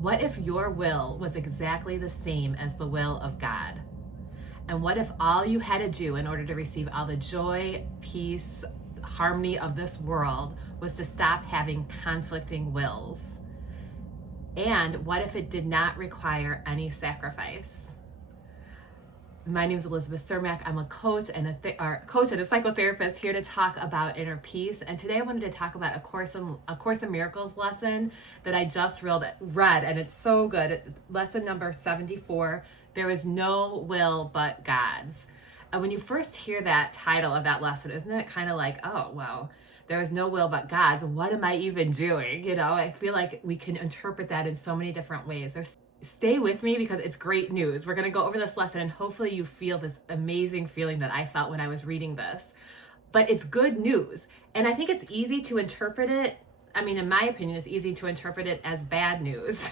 What if your will was exactly the same as the will of God? And what if all you had to do in order to receive all the joy, peace, harmony of this world was to stop having conflicting wills? And what if it did not require any sacrifice? My name is Elizabeth Cermak. I'm a coach and a psychotherapist here to talk about inner peace. And today I wanted to talk about a Course in Miracles lesson that I just read, and it's so good. Lesson number 74. There is no will but God's. And when you first hear that title of that lesson, isn't it kind of like, oh, well, there is no will but God's. What am I even doing? You know, I feel like we can interpret that in so many different ways. Stay with me because it's great news. We're going to go over this lesson and hopefully you feel this amazing feeling that I felt when I was reading this. But it's good news. And I think it's easy to interpret it. I mean, in my opinion, it's easy to interpret it as bad news.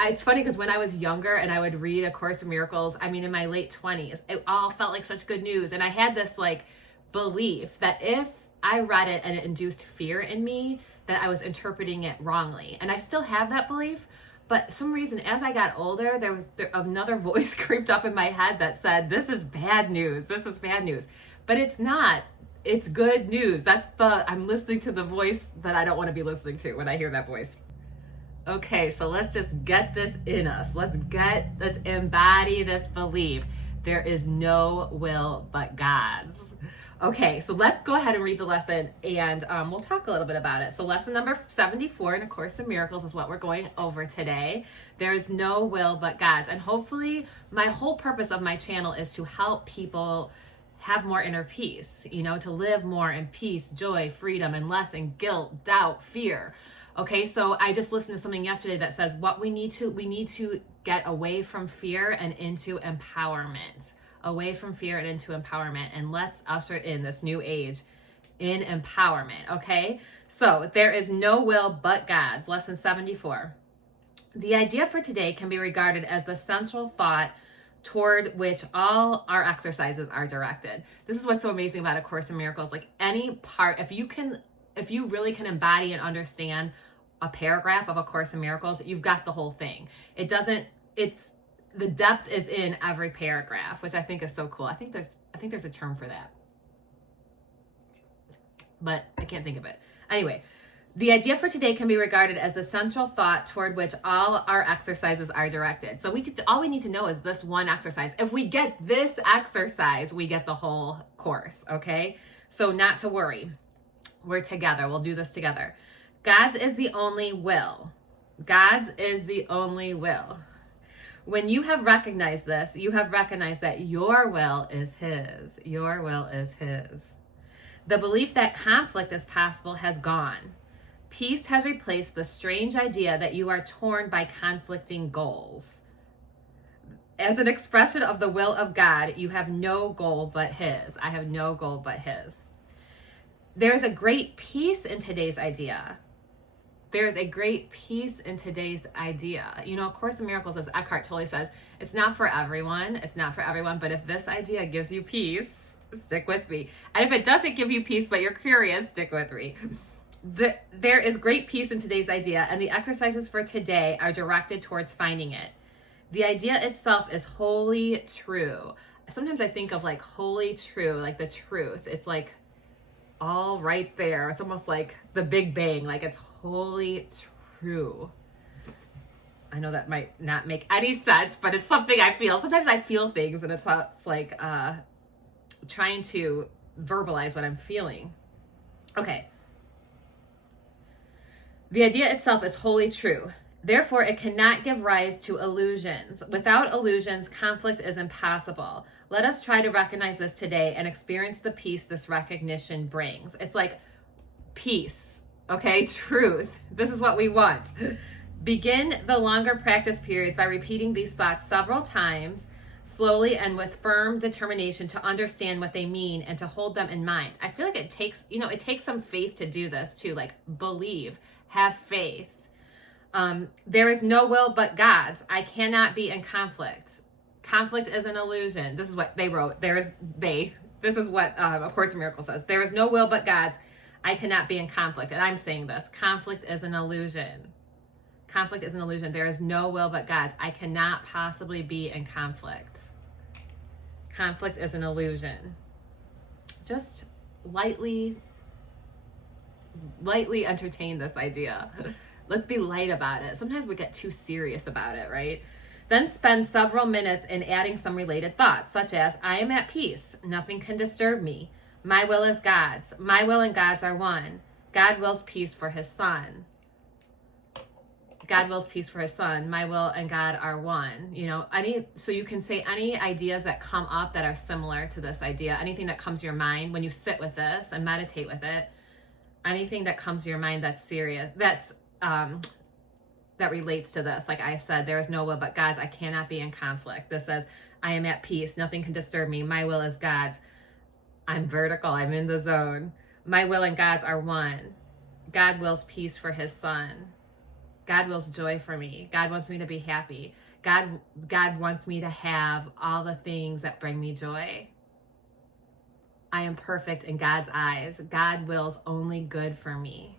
It's funny because when I was younger and I would read A Course in Miracles, I mean, in my late 20s, it all felt like such good news. And I had this like belief that if I read it and it induced fear in me, that I was interpreting it wrongly. And I still have that belief. But some reason, as I got older, there was another voice creeped up in my head that said, this is bad news. This is bad news. But it's not. It's good news. I'm listening to the voice that I don't want to be listening to when I hear that voice. Okay, so let's just get this in us. Let's embody this belief. There is no will but God's. Okay, so let's go ahead and read the lesson and we'll talk a little bit about it. So lesson number 74 in A Course in Miracles is what we're going over today. There is no will but God's. And hopefully my whole purpose of my channel is to help people have more inner peace, to live more in peace, joy, freedom, and less in guilt, doubt, fear. Okay, so I just listened to something yesterday that says we need to get away from fear and into empowerment. Away from fear and into empowerment, and let's usher in this new age in empowerment. Okay, so there is no will but God's. Lesson 74. The idea for today can be regarded as the central thought toward which all our exercises are directed. This is what's so amazing about A Course in Miracles. Like any part, if you really can embody and understand a paragraph of A Course in Miracles, you've got the whole thing. The depth is in every paragraph, which I think is so cool. I think there's a term for that, but I can't think of it. Anyway, the idea for today can be regarded as the central thought toward which all our exercises are directed. So all we need to know is this one exercise. If we get this exercise, we get the whole course, okay? So not to worry. We're together. We'll do this together. God's is the only will. God's is the only will. When you have recognized this, you have recognized that your will is His. Your will is His. The belief that conflict is possible has gone. Peace has replaced the strange idea that you are torn by conflicting goals. As an expression of the will of God, you have no goal but His. I have no goal but His. There is a great peace in today's idea. There's a great peace in today's idea. A Course in Miracles, as Eckhart Tolle says, it's not for everyone. It's not for everyone. But if this idea gives you peace, stick with me. And if it doesn't give you peace, but you're curious, stick with me. There is great peace in today's idea, and the exercises for today are directed towards finding it. The idea itself is wholly true. Sometimes I think of like wholly true, like the truth. It's like all right there. It's almost like the Big Bang, like it's wholly true. I know that might not make any sense, but it's something I feel. Sometimes I feel things and it's like trying to verbalize what I'm feeling. Okay. The idea itself is wholly true. Therefore, it cannot give rise to illusions. Without illusions, conflict is impossible. Let us try to recognize this today and experience the peace this recognition brings. It's like peace, okay? Truth. This is what we want. Begin the longer practice periods by repeating these thoughts several times, slowly and with firm determination to understand what they mean and to hold them in mind. I feel like it takes some faith to do this too, like believe, have faith. There is no will but God's. I cannot be in conflict. Conflict is an illusion. This is what they wrote. This is what A Course in Miracles says. There is no will but God's. I cannot be in conflict. And I'm saying this. Conflict is an illusion. Conflict is an illusion. There is no will but God's. I cannot possibly be in conflict. Conflict is an illusion. Just lightly entertain this idea. Let's be light about it. Sometimes we get too serious about it, right? Then spend several minutes in adding some related thoughts, such as, I am at peace. Nothing can disturb me. My will is God's. My will and God's are one. God wills peace for his son. God wills peace for his son. My will and God are one. So you can say any ideas that come up that are similar to this idea, anything that comes to your mind when you sit with this and meditate with it, anything that comes to your mind that's serious, that relates to this. Like I said, there is no will but God's. I cannot be in conflict. This says, I am at peace. Nothing can disturb me. My will is God's. I'm vertical. I'm in the zone. My will and God's are one. God wills peace for his son. God wills joy for me. God wants me to be happy. God wants me to have all the things that bring me joy. I am perfect in God's eyes. God wills only good for me.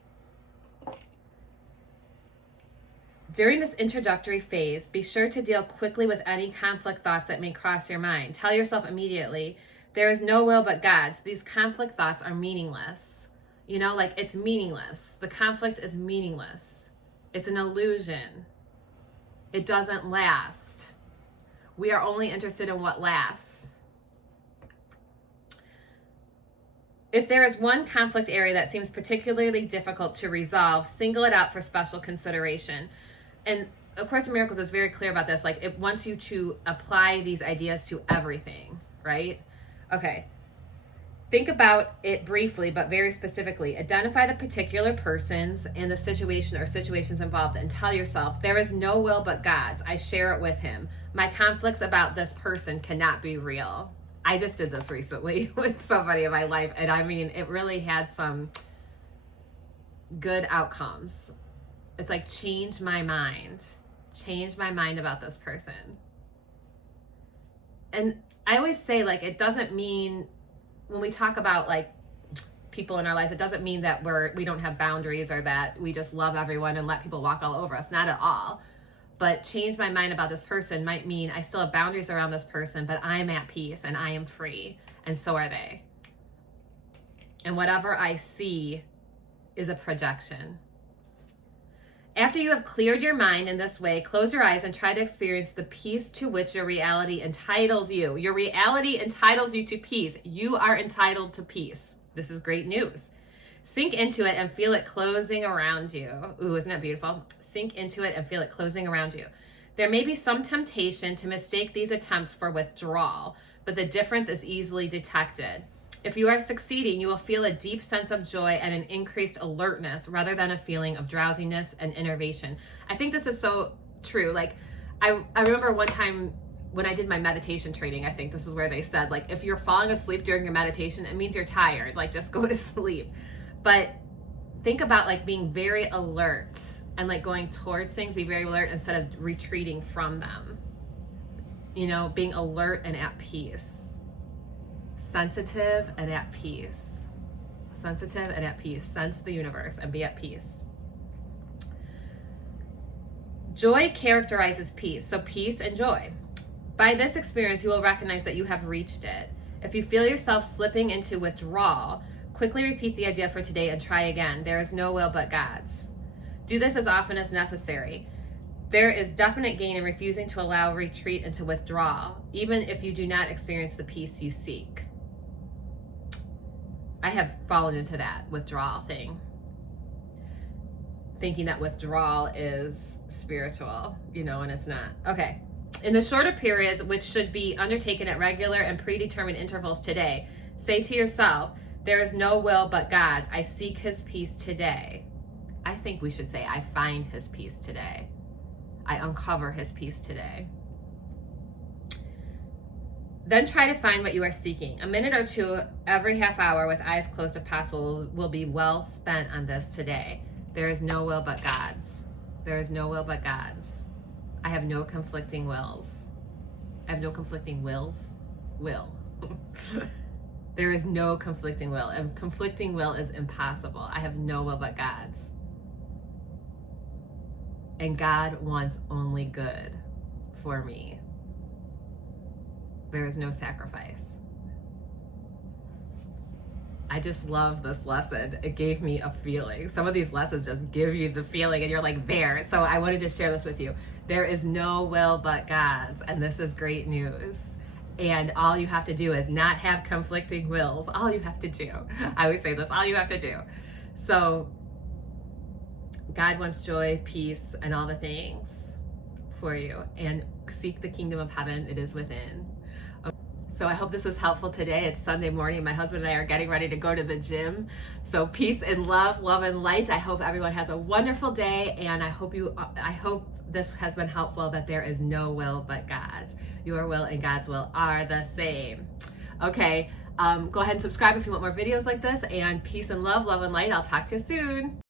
During this introductory phase, be sure to deal quickly with any conflict thoughts that may cross your mind. Tell yourself immediately, there is no will but God's. These conflict thoughts are meaningless. It's meaningless. The conflict is meaningless. It's an illusion. It doesn't last. We are only interested in what lasts. If there is one conflict area that seems particularly difficult to resolve, single it out for special consideration. And A Course in Miracles is very clear about this. Like, it wants you to apply these ideas to everything, right? Okay. Think about it briefly, but very specifically. Identify the particular persons and the situation or situations involved and tell yourself, there is no will but God's. I share it with him. My conflicts about this person cannot be real. I just did this recently with somebody in my life, and I mean, it really had some good outcomes. It's like, change my mind about this person. And I always say, like, it doesn't mean, when we talk about like people in our lives, it doesn't mean that we don't have boundaries or that we just love everyone and let people walk all over us. Not at all. But change my mind about this person might mean I still have boundaries around this person, but I'm at peace and I am free, and so are they. And whatever I see is a projection. After you have cleared your mind in this way, close your eyes and try to experience the peace to which your reality entitles you. Your reality entitles you to peace. You are entitled to peace. This is great news. Sink into it and feel it closing around you. Ooh, isn't that beautiful? Sink into it and feel it closing around you. There may be some temptation to mistake these attempts for withdrawal, but the difference is easily detected. If you are succeeding, you will feel a deep sense of joy and an increased alertness rather than a feeling of drowsiness and innervation. I think this is so true. Like, I remember one time when I did my meditation training, I think this is where they said, like, if you're falling asleep during your meditation, it means you're tired. Like, just go to sleep. But think about like being very alert and like going towards things, be very alert instead of retreating from them. Being alert and at peace. Sensitive and at peace. Sensitive and at peace. Sense the universe and be at peace. Joy characterizes peace. So peace and joy. By this experience, you will recognize that you have reached it. If you feel yourself slipping into withdrawal, quickly repeat the idea for today and try again. There is no will but God's. Do this as often as necessary. There is definite gain in refusing to allow retreat into withdrawal, even if you do not experience the peace you seek. I have fallen into that withdrawal thing, thinking that withdrawal is spiritual, and it's not. Okay. In the shorter periods, which should be undertaken at regular and predetermined intervals today, say to yourself, there is no will but God's. I seek his peace today. I think we should say, I find his peace today. I uncover his peace today. Then try to find what you are seeking. A minute or two every half hour with eyes closed if possible will be well spent on this today. There is no will but God's. There is no will but God's. I have no conflicting wills. I have no conflicting wills. Will. There is no conflicting will. And conflicting will is impossible. I have no will but God's. And God wants only good for me. There is no sacrifice. I just love this lesson. It gave me a feeling. Some of these lessons just give you the feeling and you're like there. So I wanted to share this with you. There is no will but God's, and this is great news. And all you have to do is not have conflicting wills. All you have to do. I always say this, all you have to do. So God wants joy, peace, and all the things for you. And seek the kingdom of heaven. It is within. So I hope this was helpful today. It's Sunday morning. My husband and I are getting ready to go to the gym. So peace and love, love and light. I hope everyone has a wonderful day, and I hope this has been helpful, that there is no will but God's. Your will and God's will are the same. Okay, go ahead and subscribe if you want more videos like this, and peace and love, love and light. I'll talk to you soon.